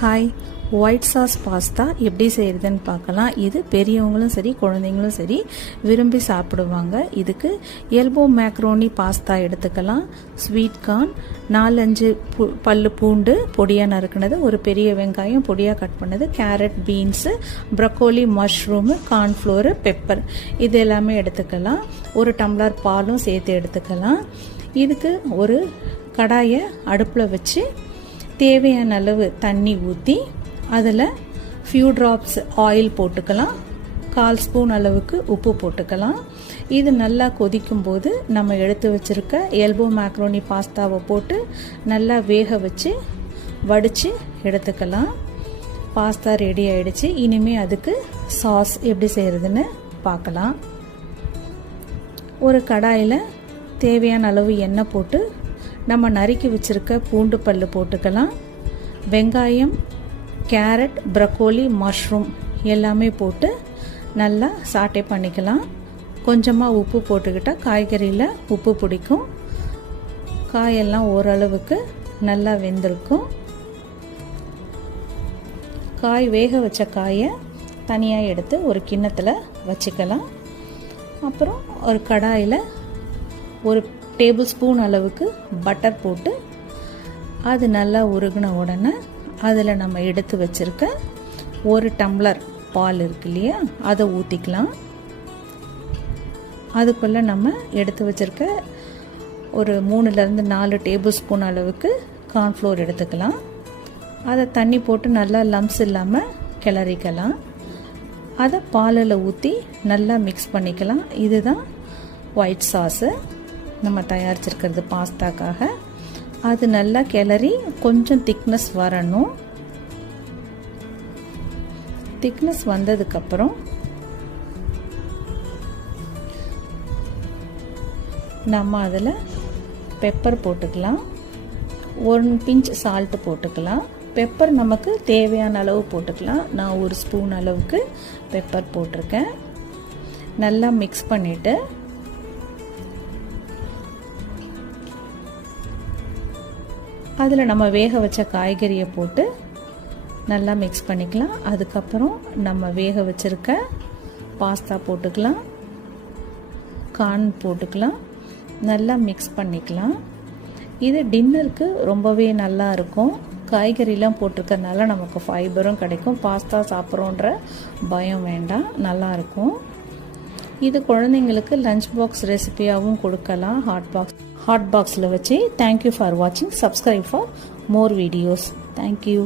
Hi, white sauce pasta எப்படி செய்கிறதுன்னு பார்க்கலாம். இது பெரியவங்களும் சரி குழந்தைங்களும் சரி விரும்பி சாப்பிடுவாங்க. இதுக்கு எல்போ மேக்ரோனி பாஸ்தா எடுத்துக்கலாம். ஸ்வீட் கார்ன், 4-5 பல்லு பூண்டு பொடியாக நறுக்குனது, ஒரு பெரிய வெங்காயம் பொடியாக கட் பண்ணது, carrot, beans, broccoli, mushroom, கார்ன்ஃப்ளோரு, pepper இது எல்லாமே எடுத்துக்கலாம். ஒரு டம்ளர் பாலும் சேர்த்து எடுத்துக்கலாம். இதுக்கு ஒரு கடாயை அடுப்பில் வச்சு தேவையான அளவு தண்ணி ஊற்றி அதில் ஃபியூ ட்ராப்ஸ் ஆயில் போட்டுக்கலாம். 1/4 ஸ்பூன் அளவுக்கு உப்பு போட்டுக்கலாம். இது நல்லா கொதிக்கும் போது நம்ம எடுத்து வச்சுருக்க எல்போ மேக்ரோனி பாஸ்தாவை போட்டு நல்லா வேக வச்சு வடித்து எடுத்துக்கலாம். பாஸ்தா ரெடி ஆகிடுச்சு. இனிமேல் அதுக்கு சாஸ் எப்படி செய்கிறதுன்னு பார்க்கலாம். ஒரு கடாயில் தேவையான அளவு எண்ணெய் போட்டு நம்ம நறுக்கி வச்சுருக்க பூண்டு பல்லு போட்டுக்கலாம். வெங்காயம், கேரட், ப்ரக்கோலி, மஷ்ரூம் எல்லாமே போட்டு நல்லா சாட்டே பண்ணிக்கலாம். கொஞ்சமாக உப்பு போட்டுக்கிட்டால் காய்கறியில் உப்பு பிடிக்கும். காயெல்லாம் ஓரளவுக்கு நல்லா வெந்திருக்கும். காய் வேக வச்ச காயை தனியாக எடுத்து ஒரு கிண்ணத்தில் வச்சுக்கலாம். அப்புறம் ஒரு கடாயில் ஒரு டேபிள் ஸ்பூன் அளவுக்கு பட்டர் போட்டு அது நல்லா உருகின உடனே அதில் நம்ம எடுத்து வச்சுருக்க ஒரு டம்ளர் பால் இருக்கு இல்லையா, அதை ஊற்றிக்கலாம். அதுக்குள்ளே நம்ம எடுத்து வச்சுருக்க ஒரு 3-4 டேபிள் ஸ்பூன் அளவுக்கு கார்ன்ஃப்ளோர் எடுத்துக்கலாம். அதை தண்ணி போட்டு நல்லா லம்ஸ் இல்லாமல் கிளறிக்கலாம். அதை பாலில் ஊற்றி நல்லா மிக்ஸ் பண்ணிக்கலாம். இதுதான் ஒயிட் சாஸு நம்ம தயாரிச்சிருக்கிறது பாஸ்தாக்காக. அது நல்லா கிளறி கொஞ்சம் திக்னஸ் வரணும். திக்னஸ் வந்ததுக்கப்புறம் நம்ம அதில் பெப்பர் போட்டுக்கலாம். 1 பிஞ்ச் சால்ட்டு போட்டுக்கலாம். பெப்பர் நமக்கு தேவையான அளவு போட்டுக்கலாம். நான் 1 ஸ்பூன் அளவுக்கு பெப்பர் போட்டிருக்கேன். நல்லா மிக்ஸ் பண்ணிவிட்டு அதில் நம்ம வேக வச்ச காய்கறியை போட்டு நல்லா மிக்ஸ் பண்ணிக்கலாம். அதுக்கப்புறம் நம்ம வேக வச்சுருக்க பாஸ்தா போட்டுக்கலாம், கார்ன் போட்டுக்கலாம், நல்லா மிக்ஸ் பண்ணிக்கலாம். இது டின்னருக்கு ரொம்பவே நல்லா இருக்கும். காய்கறிலாம் போட்டிருக்கறனால நமக்கு ஃபைபரும் கிடைக்கும். பாஸ்தா சாப்பிட்றோன்ற பயம் வேண்டாம், நல்லாயிருக்கும். இது குழந்தைங்களுக்கு லஞ்ச் பாக்ஸ் ரெசிபியாகவும் கொடுக்கலாம். ஹாட் பாக்ஸில் வச்சு. தேங்க்யூ ஃபார் வாட்சிங். Subscribe for more videos. Thank you.